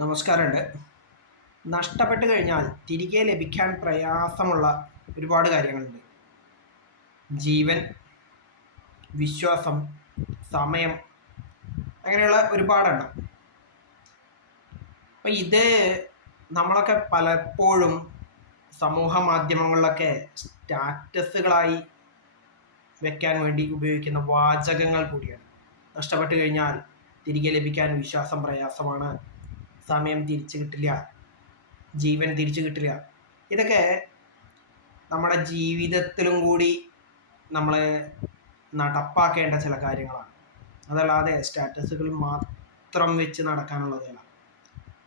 നമസ്കാരമുണ്ട്. നഷ്ടപ്പെട്ട് കഴിഞ്ഞാൽ തിരികെ ലഭിക്കാൻ പ്രയാസമുള്ള ഒരുപാട് കാര്യങ്ങളുണ്ട്. ജീവൻ വിശ്വാസം സമയം അങ്ങനെയുള്ള ഒരുപാടെണ്ണം. അപ്പം ഇത് നമ്മളൊക്കെ പലപ്പോഴും സമൂഹ മാധ്യമങ്ങളിലൊക്കെ സ്റ്റാറ്റസുകളായി വെക്കാൻ വേണ്ടി ഉപയോഗിക്കുന്ന വാചകങ്ങൾ കൂടിയാണ്. നഷ്ടപ്പെട്ടു കഴിഞ്ഞാൽ തിരികെ ലഭിക്കാൻ വിശ്വാസം പ്രയാസമാണ്. സമയം തിരിച്ചു കിട്ടില്ല. ജീവൻ തിരിച്ചു കിട്ടില്ല. ഇതൊക്കെ നമ്മുടെ ജീവിതത്തിലും കൂടി നമ്മൾ നടപ്പാക്കേണ്ട ചില കാര്യങ്ങളാണ്. അതല്ലാതെ സ്റ്റാറ്റസുകൾ മാത്രം വെച്ച് നടക്കാനുള്ളതല്ല.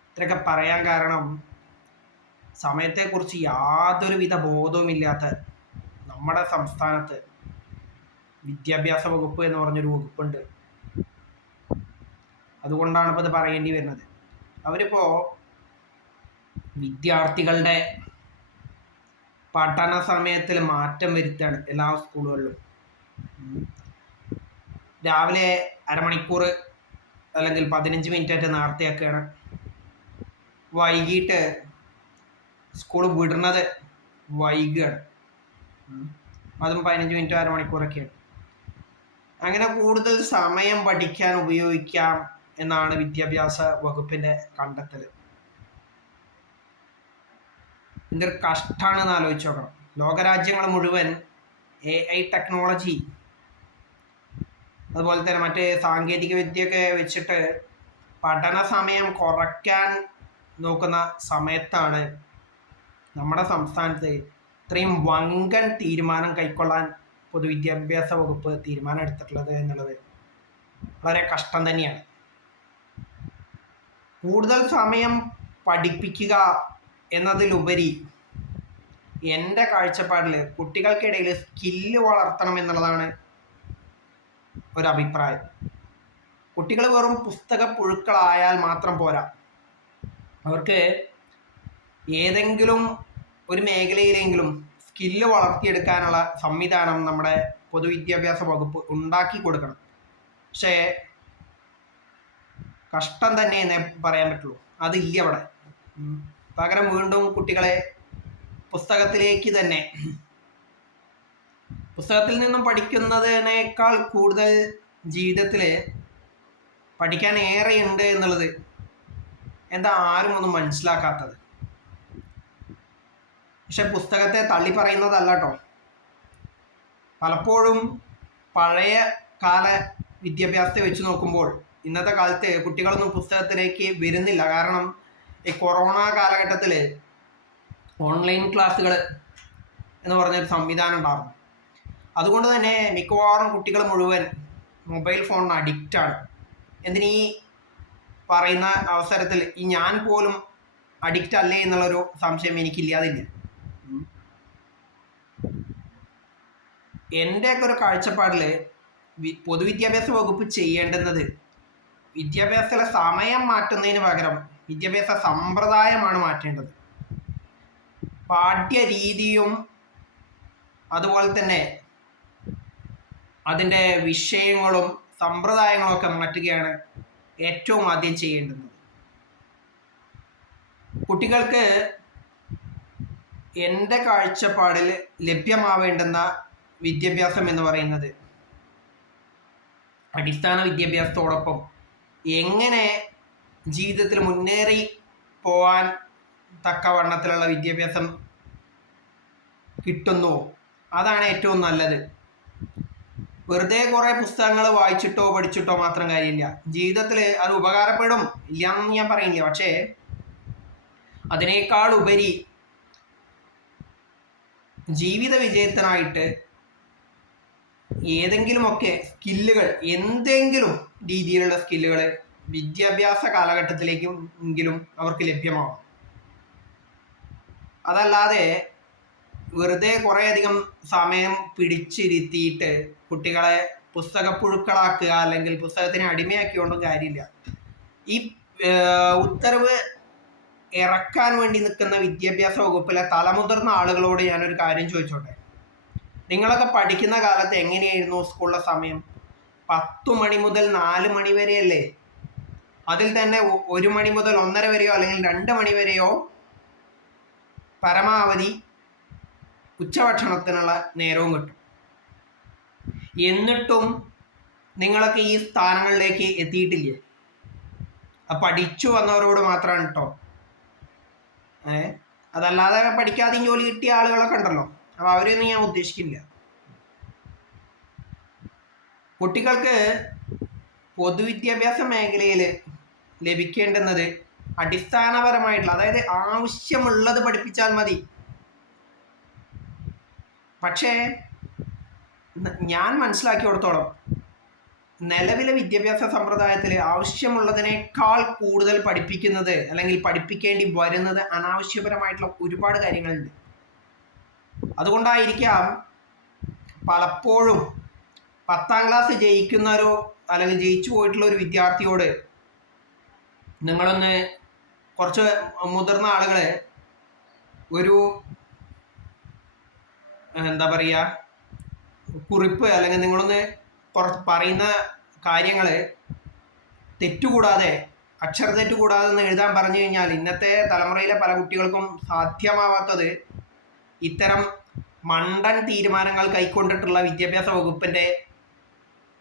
ഇത്രയൊക്കെ പറയാൻ കാരണം സമയത്തെക്കുറിച്ച് യാതൊരുവിധ ബോധവുമില്ലാത്ത നമ്മുടെ സംസ്ഥാനത്ത് വിദ്യാഭ്യാസ വകുപ്പ് എന്ന് പറഞ്ഞൊരു വകുപ്പുണ്ട്. അതുകൊണ്ടാണ് ഇപ്പോൾ ഇത് പറയേണ്ടി വരുന്നത്. അവരിപ്പോൾ വിദ്യാർത്ഥികളുടെ പഠന സമയത്തിൽ മാറ്റം വരുത്താണ് എല്ലാ സ്കൂളുകളിലും. രാവിലെ അരമണിക്കൂർ അല്ലെങ്കിൽ പതിനഞ്ച് മിനിറ്റ് ആയിട്ട് നേരത്തെയൊക്കെയാണ് വൈകിട്ട് സ്കൂൾ വിടുന്നത് വൈകുകയാണ്. അതും പതിനഞ്ച് മിനിറ്റ് അരമണിക്കൂറൊക്കെയാണ് അങ്ങനെ കൂടുതൽ സമയം പഠിക്കാൻ ഉപയോഗിക്കാം എന്നാണ് വിദ്യാഭ്യാസ വകുപ്പിന്റെ കണ്ടെത്തൽ എന്തൊരു കഷ്ടാണെന്ന് ആലോചിച്ച് നോക്കണം. ലോകരാജ്യങ്ങൾ മുഴുവൻ എ ഐ ടെക്നോളജി അതുപോലെ തന്നെ മറ്റ് സാങ്കേതിക വിദ്യയൊക്കെ വെച്ചിട്ട് പഠന സമയം കുറയ്ക്കാൻ നോക്കുന്ന സമയത്താണ് നമ്മുടെ സംസ്ഥാനത്ത് ഇത്രയും വങ്കൻ തീരുമാനം കൈക്കൊള്ളാൻ പൊതുവിദ്യാഭ്യാസ വകുപ്പ് തീരുമാനം എടുത്തിട്ടുള്ളത് എന്നുള്ളത് വളരെ കഷ്ടം തന്നെയാണ്. കൂടുതൽ സമയം പഠിപ്പിക്കുക എന്നതിലുപരി എന്റെ കാഴ്ചപ്പാടിൽ കുട്ടികൾക്കിടയിൽ സ്കില്ല് വളർത്തണം എന്നുള്ളതാണ് ഒരഭിപ്രായം. കുട്ടികൾ വെറും പുസ്തക പുഴുക്കളായാൽ മാത്രം പോരാ. അവർക്ക് ഏതെങ്കിലും ഒരു മേഖലയിലെങ്കിലും സ്കില്ല് വളർത്തിയെടുക്കാനുള്ള സംവിധാനം നമ്മുടെ പൊതുവിദ്യാഭ്യാസ വകുപ്പ് ഉണ്ടാക്കി കൊടുക്കണം. പക്ഷേ കഷ്ടം തന്നെ എന്നേ പറയാൻ പറ്റുള്ളൂ. അത് ഇല്ല അവിടെ. പകരം വീണ്ടും കുട്ടികളെ പുസ്തകത്തിലേക്ക് തന്നെ. പുസ്തകത്തിൽ നിന്നും പഠിക്കുന്നതിനേക്കാൾ കൂടുതൽ ജീവിതത്തിൽ പഠിക്കാൻ ഏറെയുണ്ട് എന്നുള്ളത് എന്താ ആരും ഒന്നും മനസ്സിലാക്കാത്തത്. പക്ഷെ പുസ്തകത്തെ തള്ളി പറയുന്നതല്ല കേട്ടോ പലപ്പോഴും പഴയ കാല വിദ്യാഭ്യാസത്തെ വെച്ച് നോക്കുമ്പോൾ ഇന്നത്തെ കാലത്ത് കുട്ടികളൊന്നും പുസ്തകത്തിലേക്ക് വരുന്നില്ല. കാരണം ഈ കൊറോണ കാലഘട്ടത്തിൽ ഓൺലൈൻ ക്ലാസ്സുകൾ എന്ന് പറഞ്ഞൊരു സംവിധാനം ഉണ്ടായിരുന്നു. അതുകൊണ്ട് തന്നെ മിക്കവാറും കുട്ടികൾ മുഴുവൻ മൊബൈൽ ഫോണിന് അഡിക്റ്റാണ് എന്തിനീ പറയുന്ന അവസരത്തിൽ ഈ ഞാൻ പോലും അഡിക്റ്റ് അല്ലേ എന്നുള്ളൊരു സംശയം എനിക്കില്ലാതില്ല. എന്റെയൊക്കെ ഒരു കാഴ്ചപ്പാടിൽ പൊതുവിദ്യാഭ്യാസ വകുപ്പ് ചെയ്യേണ്ടുന്നത് വിദ്യാഭ്യാസത്തിലെ സമയം മാറ്റുന്നതിന് പകരം വിദ്യാഭ്യാസ സമ്പ്രദായമാണ് മാറ്റേണ്ടത്. പാഠ്യരീതിയും അതുപോലെ തന്നെ അതിന്റെ വിഷയങ്ങളും സമ്പ്രദായങ്ങളും ഒക്കെ മാറ്റുകയാണ് ഏറ്റവും ആദ്യം ചെയ്യേണ്ടത്. കുട്ടികൾക്ക് എന്റെ കാഴ്ചപ്പാടിൽ ലഭ്യമാവേണ്ടുന്ന വിദ്യാഭ്യാസം എന്ന് പറയുന്നത് അടിസ്ഥാന വിദ്യാഭ്യാസത്തോടൊപ്പം എങ്ങനെ ജീവിതത്തിൽ മുന്നേറി പോവാൻ തക്കവണ്ണത്തിലുള്ള വിദ്യാഭ്യാസം കിട്ടുന്നു? അതാണ് ഏറ്റവും നല്ലത്. വെറുതെ കുറേ പുസ്തകങ്ങൾ വായിച്ചിട്ടോ പഠിച്ചിട്ടോ മാത്രം കാര്യമില്ല. ജീവിതത്തിൽ അത് ഉപകാരപ്പെടും ഇല്ലാന്ന് ഞാൻ പറയുന്നില്ല. പക്ഷേ അതിനേക്കാൾ ഉപരി ജീവിത വിജയത്തിനായിട്ട് ഏതെങ്കിലുമൊക്കെ സ്കില്ലുകൾ എന്തെങ്കിലും രീതിയിലുള്ള സ്കില്ലുകൾ വിദ്യാഭ്യാസ കാലഘട്ടത്തിലേക്കും എങ്കിലും അവർക്ക് ലഭ്യമാവും. അതല്ലാതെ വെറുതെ കുറേയധികം സമയം പിടിച്ചിരുത്തിയിട്ട് കുട്ടികളെ പുസ്തകപ്പുഴുക്കളാക്കുക അല്ലെങ്കിൽ പുസ്തകത്തിന് അടിമയാക്കിയോണ്ടും കാര്യമില്ല. ഈ ഉത്തരവ് ഇറക്കാൻ വേണ്ടി നിൽക്കുന്ന വിദ്യാഭ്യാസ വകുപ്പിലെ തലമുതിർന്ന ആളുകളോട് ഞാനൊരു കാര്യം ചോദിച്ചോട്ടെ? നിങ്ങളൊക്കെ പഠിക്കുന്ന കാലത്ത് എങ്ങനെയായിരുന്നു സ്കൂളിലെ സമയം? പത്തു മണി മുതൽ നാല് മണി വരെയല്ലേ? അതിൽ തന്നെ ഒരു മണി മുതൽ ഒന്നര വരെയോ അല്ലെങ്കിൽ രണ്ട് മണി വരെയോ പരമാവധി ഉച്ചഭക്ഷണത്തിനുള്ള നേരവും കിട്ടും. എന്നിട്ടും നിങ്ങളൊക്കെ ഈ സ്ഥാനങ്ങളിലേക്ക് എത്തിയിട്ടില്ലേ? പഠിച്ചു വന്നവരോട് മാത്രമാണ് കേട്ടോ ഏ? അതല്ലാതെ പഠിക്കാതെയും ജോലി കിട്ടിയ ആളുകളൊക്കെ ഉണ്ടല്ലോ. അപ്പോൾ അവരെയൊന്നും ഞാൻ ഉദ്ദേശിക്കില്ല. കുട്ടികൾക്ക് പൊതുവിദ്യാഭ്യാസ മേഖലയിൽ ലഭിക്കേണ്ടുന്നത് അടിസ്ഥാനപരമായിട്ടുള്ള അതായത് ആവശ്യമുള്ളത് പഠിപ്പിച്ചാൽ മതി. പക്ഷേ ഞാൻ മനസ്സിലാക്കിയിടത്തോളം നിലവിലെ വിദ്യാഭ്യാസ സമ്പ്രദായത്തിൽ ആവശ്യമുള്ളതിനേക്കാൾ കൂടുതൽ പഠിപ്പിക്കുന്നത് അല്ലെങ്കിൽ പഠിപ്പിക്കേണ്ടി വരുന്നത് അനാവശ്യപരമായിട്ടുള്ള ഒരുപാട് കാര്യങ്ങളുണ്ട്. അതുകൊണ്ടായിരിക്കാം പലപ്പോഴും പത്താം ക്ലാസ് ജയിക്കുന്നവരോ അല്ലെങ്കിൽ ജയിച്ചു പോയിട്ടുള്ള ഒരു വിദ്യാർത്ഥിയോട് നിങ്ങളൊന്ന് കുറച്ച് മുതിർന്ന ആളുകളെ ഒരു എന്താ പറയുക കുറിപ്പ് അല്ലെങ്കിൽ നിങ്ങളൊന്ന് കുറച്ച് പറയുന്ന കാര്യങ്ങൾ തെറ്റുകൂടാതെ അക്ഷര കൂടാതെ എഴുതാൻ പറഞ്ഞു കഴിഞ്ഞാൽ ഇന്നത്തെ തലമുറയിലെ പല കുട്ടികൾക്കും സാധ്യമാവാത്തത് ഇത്തരം മണ്ടൻ തീരുമാനങ്ങൾ കൈക്കൊണ്ടിട്ടുള്ള വിദ്യാഭ്യാസ വകുപ്പിന്റെ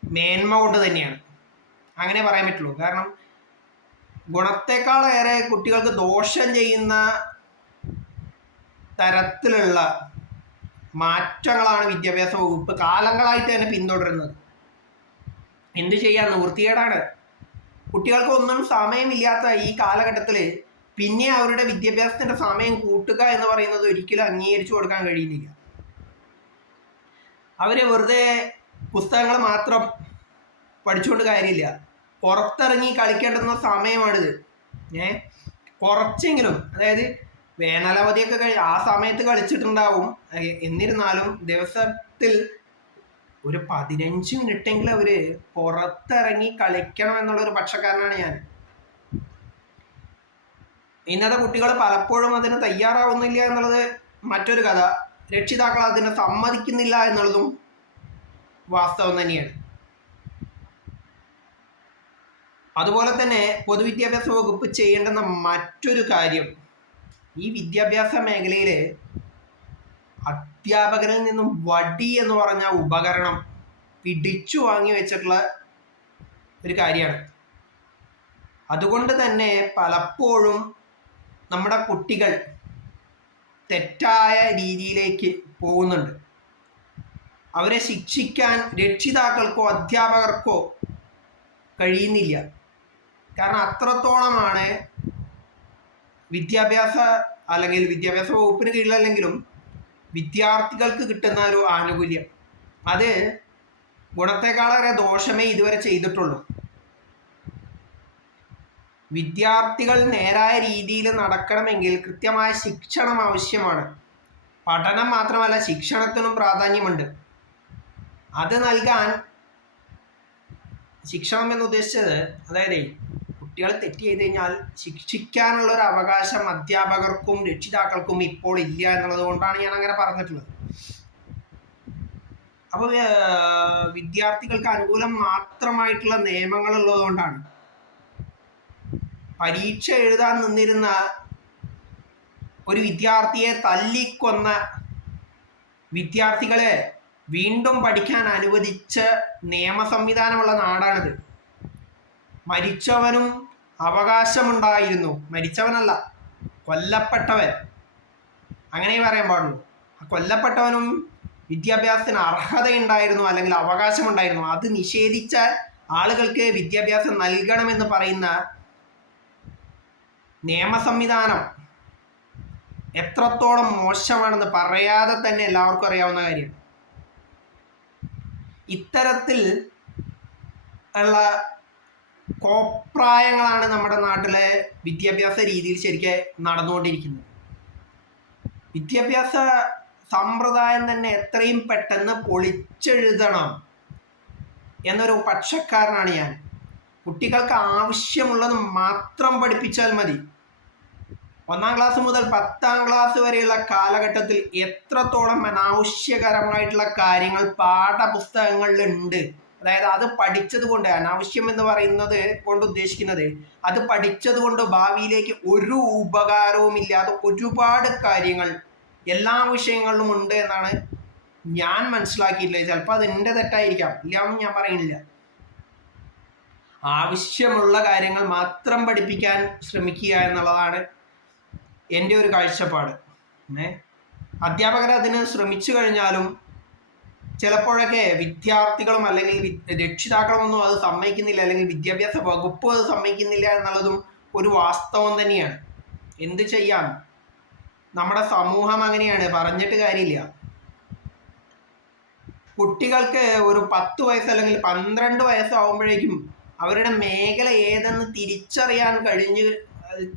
മേന്മ കൊണ്ട് തന്നെയാണ്. അങ്ങനെ പറയാൻ പറ്റുള്ളൂ. കാരണം ഗുണത്തെക്കാളേറെ കുട്ടികൾക്ക് ദോഷം ചെയ്യുന്ന തരത്തിലുള്ള മാറ്റങ്ങളാണ് വിദ്യാഭ്യാസ വകുപ്പ് കാലങ്ങളായിട്ട് തന്നെ പിന്തുടരുന്നത്. എന്ത് ചെയ്യാൻ കുട്ടികൾക്ക് ഒന്നും സമയമില്ലാത്ത ഈ കാലഘട്ടത്തിൽ പിന്നെ അവരുടെ വിദ്യാഭ്യാസത്തിന്റെ സമയം കൂട്ടുക എന്ന് പറയുന്നത് ഒരിക്കലും അംഗീകരിച്ചു കൊടുക്കാൻ കഴിയുന്നില്ല. അവരെ വെറുതെ പുസ്തകങ്ങൾ മാത്രം പഠിച്ചുകൊണ്ട് കാര്യമില്ല. പുറത്തിറങ്ങി കളിക്കേണ്ടുന്ന സമയമാണിത്. ഏ? കുറച്ചെങ്കിലും അതായത് വേനലവധിയൊക്കെ കഴി ആ സമയത്ത് കളിച്ചിട്ടുണ്ടാവും. എന്നിരുന്നാലും ദിവസത്തിൽ ഒരു പതിനഞ്ച് മിനിറ്റെങ്കിലും അവർ പുറത്തിറങ്ങി കളിക്കണം എന്നുള്ള ഒരു പക്ഷക്കാരനാണ് ഞാൻ ഇന്നത്തെ കുട്ടികൾ പലപ്പോഴും അതിന് തയ്യാറാവുന്നില്ല എന്നുള്ളത് മറ്റൊരു കഥ. രക്ഷിതാക്കൾ അതിന് സമ്മതിക്കുന്നില്ല എന്നുള്ളതും വാസ്തവം തന്നെയാണ്. അതുപോലെ തന്നെ പൊതുവിദ്യാഭ്യാസ വകുപ്പ് ചെയ്യേണ്ടുന്ന മറ്റൊരു കാര്യം ഈ വിദ്യാഭ്യാസ മേഖലയിൽ അധ്യാപകരിൽ നിന്നും വടി എന്ന് പറഞ്ഞ ഉപകരണം പിടിച്ചു വാങ്ങി വെച്ചിട്ടുള്ള ഒരു കാര്യമാണ്. അതുകൊണ്ട് തന്നെ പലപ്പോഴും നമ്മുടെ കുട്ടികൾ തെറ്റായ രീതിയിലേക്ക് പോകുന്നുണ്ട്. അവരെ ശിക്ഷിക്കാൻ രക്ഷിതാക്കൾക്കോ അധ്യാപകർക്കോ കഴിയുന്നില്ല. കാരണം അത്രത്തോളമാണ് വിദ്യാഭ്യാസ അല്ലെങ്കിൽ വിദ്യാഭ്യാസ വകുപ്പിന് കീഴിലല്ലെങ്കിലും വിദ്യാർത്ഥികൾക്ക് കിട്ടുന്ന ഒരു ആനുകൂല്യം. അത് ഗുണത്തെക്കാളേറെ ദോഷമേ ഇതുവരെ ചെയ്തിട്ടുള്ളൂ. വിദ്യാർത്ഥികൾ നേരായ രീതിയിൽ നടക്കണമെങ്കിൽ കൃത്യമായ ശിക്ഷണം ആവശ്യമാണ്. പഠനം മാത്രമല്ല ശിക്ഷണത്തിനും പ്രാധാന്യമുണ്ട്. അത് നൽകാൻ ശിക്ഷണം എന്ന് ഉദ്ദേശിച്ചത് അതായത് കുട്ടികൾ തെറ്റ് ചെയ്ത് കഴിഞ്ഞാൽ ശിക്ഷിക്കാനുള്ള ഒരു അവകാശം അധ്യാപകർക്കും രക്ഷിതാക്കൾക്കും ഇപ്പോൾ ഇല്ല എന്നുള്ളത് കൊണ്ടാണ് ഞാൻ അങ്ങനെ പറഞ്ഞിട്ടുള്ളത്. അപ്പോൾ വിദ്യാർത്ഥികൾക്ക് അനുകൂലം മാത്രമായിട്ടുള്ള നിയമങ്ങൾ ഉള്ളതുകൊണ്ടാണ് പരീക്ഷ എഴുതാൻ നിന്നിരുന്ന ഒരു വിദ്യാർത്ഥിയെ തല്ലിക്കൊന്ന വിദ്യാർത്ഥികളെ വീണ്ടും പഠിക്കാൻ അനുവദിച്ച നിയമ സംവിധാനമുള്ള നാടാണിത്. മരിച്ചവനും അവകാശമുണ്ടായിരുന്നു. മരിച്ചവനല്ല കൊല്ലപ്പെട്ടവൻ. അങ്ങനെ പറയാൻ പാടുള്ളൂ. കൊല്ലപ്പെട്ടവനും വിദ്യാഭ്യാസത്തിന് അർഹതയുണ്ടായിരുന്നു അല്ലെങ്കിൽ അവകാശമുണ്ടായിരുന്നു. അത് നിഷേധിച്ച ആളുകൾക്ക് വിദ്യാഭ്യാസം നൽകണമെന്ന് പറയുന്ന നിയമ സംവിധാനം എത്രത്തോളം മോശമാണെന്ന് പറയാതെ തന്നെ എല്ലാവർക്കും അറിയാവുന്ന കാര്യമാണ് ഇത്തരത്തിൽ ഉള്ള കോപ്രായങ്ങളാണ് നമ്മുടെ നാട്ടിലെ വിദ്യാഭ്യാസ രീതിയിൽ ശരിക്കും നടന്നുകൊണ്ടിരിക്കുന്നത്. വിദ്യാഭ്യാസ സമ്പ്രദായം തന്നെ എത്രയും പെട്ടെന്ന് പൊളിച്ചെഴുതണം എന്നൊരു പക്ഷക്കാരനാണ് ഞാൻ. കുട്ടികൾക്ക് ആവശ്യമുള്ളത് മാത്രം പഠിപ്പിച്ചാൽ മതി. ഒന്നാം ക്ലാസ് മുതൽ പത്താം ക്ലാസ് വരെയുള്ള കാലഘട്ടത്തിൽ എത്രത്തോളം അനാവശ്യകരമായിട്ടുള്ള കാര്യങ്ങൾ പാഠപുസ്തകങ്ങളിലുണ്ട്. അതായത് അത് പഠിച്ചത് കൊണ്ട് അനാവശ്യം എന്ന് പറയുന്നത് കൊണ്ട് ഉദ്ദേശിക്കുന്നത് അത് പഠിച്ചത് കൊണ്ട് ഭാവിയിലേക്ക് ഒരു ഉപകാരവും ഇല്ലാതെ ഒരുപാട് കാര്യങ്ങൾ എല്ലാ വിഷയങ്ങളിലും ഉണ്ട് എന്നാണ് ഞാൻ മനസ്സിലാക്കിയിട്ടില്ല ചിലപ്പോൾ അത് എന്റെ തെറ്റായിരിക്കാം. ഇല്ലാന്ന് ഞാൻ പറയുന്നില്ല. ആവശ്യമുള്ള കാര്യങ്ങൾ മാത്രം പഠിപ്പിക്കാൻ ശ്രമിക്കുക എന്നുള്ളതാണ് എന്റെ ഒരു കാഴ്ചപ്പാട്. ഏ അധ്യാപകർ അതിന് ശ്രമിച്ചു കഴിഞ്ഞാലും ചിലപ്പോഴൊക്കെ വിദ്യാർത്ഥികളും അല്ലെങ്കിൽ രക്ഷിതാക്കളൊന്നും അത് സമ്മതിക്കുന്നില്ല അല്ലെങ്കിൽ വിദ്യാഭ്യാസ വകുപ്പ് അത് സമ്മതിക്കുന്നില്ല എന്നുള്ളതും ഒരു വാസ്തവം തന്നെയാണ്. എന്ത് ചെയ്യാം? നമ്മുടെ സമൂഹം അങ്ങനെയാണ് പറഞ്ഞിട്ട് കാര്യമില്ല. കുട്ടികൾക്ക് ഒരു പത്ത് വയസ്സ് അല്ലെങ്കിൽ പന്ത്രണ്ട് വയസ്സാവുമ്പോഴേക്കും അവരുടെ മേഖല ഏതെന്ന് തിരിച്ചറിയാൻ കഴിഞ്ഞ്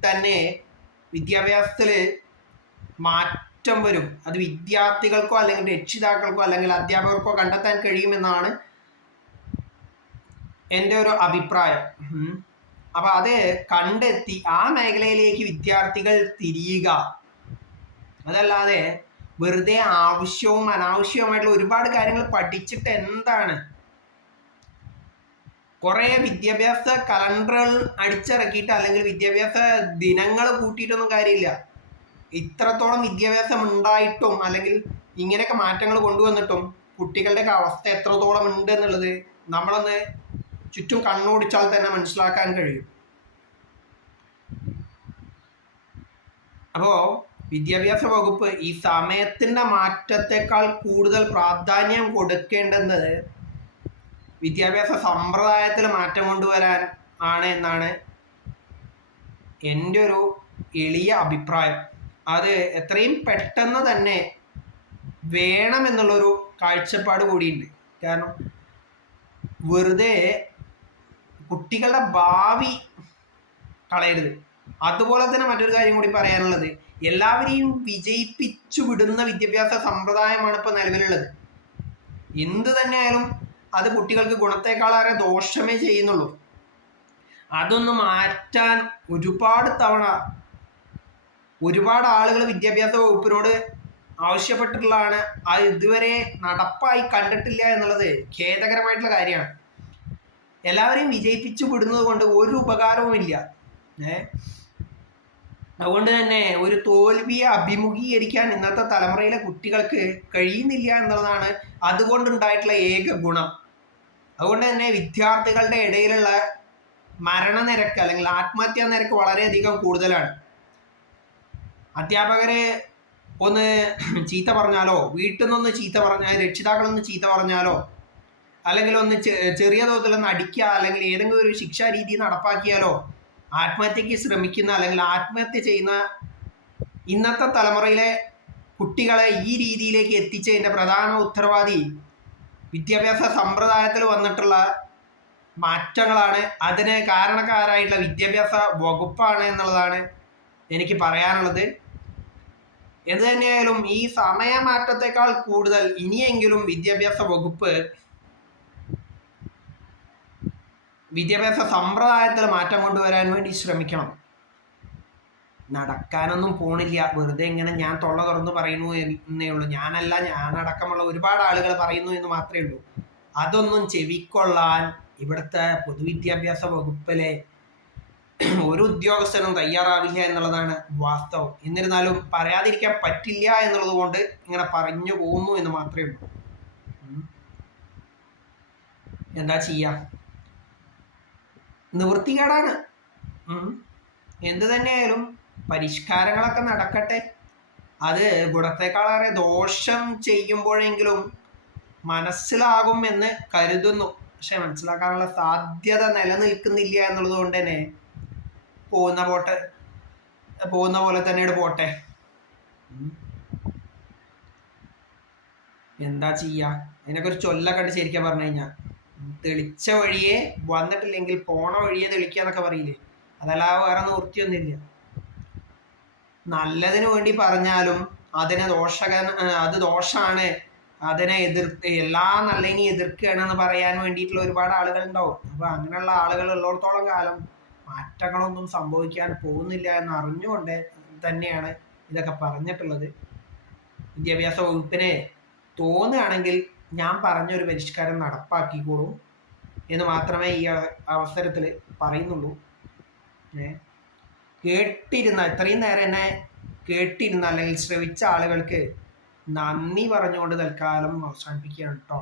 തന്നെ വിദ്യാഭ്യാസത്തിൽ മാറ്റം വരും. അത് വിദ്യാർത്ഥികൾക്കോ അല്ലെങ്കിൽ രക്ഷിതാക്കൾക്കോ അല്ലെങ്കിൽ അധ്യാപകർക്കോ കണ്ടെത്താൻ കഴിയുമെന്നാണ് എന്റെ ഒരു അഭിപ്രായം. അപ്പൊ അത് കണ്ടെത്തി ആ മേഖലയിലേക്ക് വിദ്യാർത്ഥികൾ തിരിയുക. അതല്ലാതെ വെറുതെ ആവശ്യവും അനാവശ്യവുമായിട്ടുള്ള ഒരുപാട് കാര്യങ്ങൾ പഠിച്ചിട്ട് എന്താണ് കുറെ വിദ്യാഭ്യാസ കലണ്ടറുകൾ അടിച്ചിറക്കിയിട്ട് അല്ലെങ്കിൽ വിദ്യാഭ്യാസ ദിനങ്ങൾ കൂട്ടിയിട്ടൊന്നും കാര്യമില്ല. ഇത്രത്തോളം വിദ്യാഭ്യാസം ഉണ്ടായിട്ടും അല്ലെങ്കിൽ ഇങ്ങനെയൊക്കെ മാറ്റങ്ങൾ കൊണ്ടുവന്നിട്ടും കുട്ടികളുടെയൊക്കെ അവസ്ഥ എത്രത്തോളം ഉണ്ട് എന്നുള്ളത് നമ്മളൊന്ന് ചുറ്റും കണ്ണോടിച്ചാൽ തന്നെ മനസ്സിലാക്കാൻ കഴിയും. അപ്പോൾ വിദ്യാഭ്യാസ വകുപ്പ് ഈ സമയത്തിന്റെ മാറ്റത്തെക്കാൾ കൂടുതൽ പ്രാധാന്യം കൊടുക്കേണ്ടത് വിദ്യാഭ്യാസ സമ്പ്രദായത്തിൽ മാറ്റം കൊണ്ടുവരാൻ ആണ് എന്നാണ് എന്റെ ഒരു എളിയ അഭിപ്രായം. അത് എത്രയും പെട്ടെന്ന് തന്നെ വേണമെന്നുള്ളൊരു കാഴ്ചപ്പാട് കൂടിയുണ്ട്. കാരണം വെറുതെ കുട്ടികളുടെ ഭാവി കളയരുത്. അതുപോലെ തന്നെ മറ്റൊരു കാര്യം കൂടി പറയാനുള്ളത്. എല്ലാവരെയും വിജയിപ്പിച്ചു വിടുന്ന വിദ്യാഭ്യാസ സമ്പ്രദായമാണ് ഇപ്പോൾ നിലവിലുള്ളത്. എന്ത് തന്നെയായാലും അത് കുട്ടികൾക്ക് ഗുണത്തെക്കാളേറെ ദോഷമേ ചെയ്യുന്നുള്ളൂ. അതൊന്ന് മാറ്റാൻ ഒരുപാട് തവണ ഒരുപാട് ആളുകൾ വിദ്യാഭ്യാസ വകുപ്പിനോട് ആവശ്യപ്പെട്ടിട്ടുള്ളതാണ്. അത് ഇതുവരെ നടപ്പായി കണ്ടിട്ടില്ല എന്നുള്ളത് ഖേദകരമായിട്ടുള്ള കാര്യമാണ്. എല്ലാവരെയും വിജയിപ്പിച്ചു വിടുന്നത് കൊണ്ട് ഒരു ഉപകാരവുമില്ല ഏ? അതുകൊണ്ട് തന്നെ ഒരു തോൽവിയെ അഭിമുഖീകരിക്കാൻ ഇന്നത്തെ തലമുറയിലെ കുട്ടികൾക്ക് കഴിയുന്നില്ല എന്നുള്ളതാണ് അതുകൊണ്ടുണ്ടായിട്ടുള്ള ഏക ഗുണം. അതുകൊണ്ട് തന്നെ വിദ്യാർത്ഥികളുടെ ഇടയിലുള്ള മരണനിരക്ക് അല്ലെങ്കിൽ ആത്മഹത്യാ നിരക്ക് വളരെയധികം കൂടുതലാണ്. അധ്യാപകരെ ഒന്ന് ചീത്ത പറഞ്ഞാലോ വീട്ടിൽ നിന്നൊന്ന് ചീത്ത പറഞ്ഞാൽ രക്ഷിതാക്കളൊന്ന് ചീത്ത പറഞ്ഞാലോ അല്ലെങ്കിൽ ഒന്ന് ചെറിയ തോതിലൊന്ന് അടിക്കുക അല്ലെങ്കിൽ ഏതെങ്കിലും ഒരു ശിക്ഷാ രീതി നടപ്പാക്കിയാലോ ആത്മഹത്യക്ക് ശ്രമിക്കുന്ന അല്ലെങ്കിൽ ആത്മഹത്യ ചെയ്യുന്ന ഇന്നത്തെ തലമുറയിലെ കുട്ടികളെ ഈ രീതിയിലേക്ക് എത്തിച്ചതിന്റെ പ്രധാന ഉത്തരവാദി വിദ്യാഭ്യാസ സമ്പ്രദായത്തിൽ വന്നിട്ടുള്ള മാറ്റങ്ങളാണ്. അതിന് കാരണക്കാരായിട്ടുള്ള വിദ്യാഭ്യാസ വകുപ്പാണ് എന്നുള്ളതാണ് എനിക്ക് പറയാനുള്ളത്. എന്ത് തന്നെയായാലും ഈ സമയമാറ്റത്തെക്കാൾ കൂടുതൽ ഇനിയെങ്കിലും വിദ്യാഭ്യാസ വകുപ്പ് വിദ്യാഭ്യാസ സമ്പ്രദായത്തിൽ മാറ്റം കൊണ്ടുവരാൻ വേണ്ടി ശ്രമിക്കണം. നടക്കാനൊന്നും പോണില്ല. വെറുതെ ഇങ്ങനെ ഞാൻ തൊള്ള തുറന്ന് പറയുന്നു എന്നേ ഉള്ളൂ. ഞാനല്ല ഞാനടക്കമുള്ള ഒരുപാട് ആളുകൾ പറയുന്നു എന്ന് മാത്രമേ ഉള്ളൂ. അതൊന്നും ചെവിക്കൊള്ളാൻ ഇവിടുത്തെ പൊതുവിദ്യാഭ്യാസ വകുപ്പിലെ ഒരു ഉദ്യോഗസ്ഥനും തയ്യാറാവില്ല എന്നുള്ളതാണ് വാസ്തവം. എന്നിരുന്നാലും പറയാതിരിക്കാൻ പറ്റില്ല എന്നുള്ളത് കൊണ്ട് ഇങ്ങനെ പറഞ്ഞു പോകുന്നു എന്ന് മാത്രമേ ഉള്ളൂ. എന്താ ചെയ്യാ? നിവൃത്തികേടാണ്. എന്ത് തന്നെയായാലും പരിഷ്കാരങ്ങളൊക്കെ നടക്കട്ടെ. അത് ഗുണത്തെക്കാളേറെ ദോഷം ചെയ്യുമ്പോഴെങ്കിലും മനസ്സിലാകും എന്ന് കരുതുന്നു. പക്ഷെ മനസ്സിലാക്കാനുള്ള സാധ്യത നിലനിൽക്കുന്നില്ല എന്നുള്ളത് കൊണ്ട് തന്നെ പോകുന്ന പോട്ടെ പോകുന്ന പോലെ തന്നെയാണ് പോട്ടെ. എന്താ ചെയ്യാ? അതിനൊക്കെ ഒരു ചൊല്ലൊക്കെ പറഞ്ഞു കഴിഞ്ഞാൽ തെളിച്ച വഴിയെ വന്നിട്ടില്ലെങ്കിൽ പോണ വഴിയെ തെളിക്കുക എന്നൊക്കെ പറയില്ലേ? അതല്ലാതെ വേറെ നിവൃത്തിയൊന്നുമില്ല നല്ലതിന് വേണ്ടി പറഞ്ഞാലും അതിനെ ദോഷക അത് ദോഷാണ്. അതിനെ എതിർത്ത് എല്ലാ നല്ലതിനെയും എതിർക്കുകയാണെന്ന് പറയാൻ വേണ്ടിയിട്ടുള്ള ഒരുപാട് ആളുകൾ ഉണ്ടാവും അപ്പൊ അങ്ങനെയുള്ള ആളുകൾ ഉള്ളിടത്തോളം കാലം മാറ്റങ്ങളൊന്നും സംഭവിക്കാൻ പോകുന്നില്ല എന്ന് അറിഞ്ഞുകൊണ്ട് തന്നെയാണ് ഇതൊക്കെ പറഞ്ഞിട്ടുള്ളത്. വിദ്യാഭ്യാസ വകുപ്പിനെ തോന്നുകയാണെങ്കിൽ ഞാൻ പറഞ്ഞൊരു പരിഷ്കാരം നടപ്പാക്കിക്കോളൂ എന്ന് മാത്രമേ ഈ അവസരത്തിൽ പറയുന്നുള്ളൂ. ഏ കേട്ടിരുന്ന ഇത്രയും നേരം എന്നെ കേട്ടിരുന്ന അല്ലെങ്കിൽ ശ്രവിച്ച ആളുകൾക്ക് നന്ദി പറഞ്ഞുകൊണ്ട് തൽക്കാലം അവസാനിപ്പിക്കുകയാണ് കേട്ടോ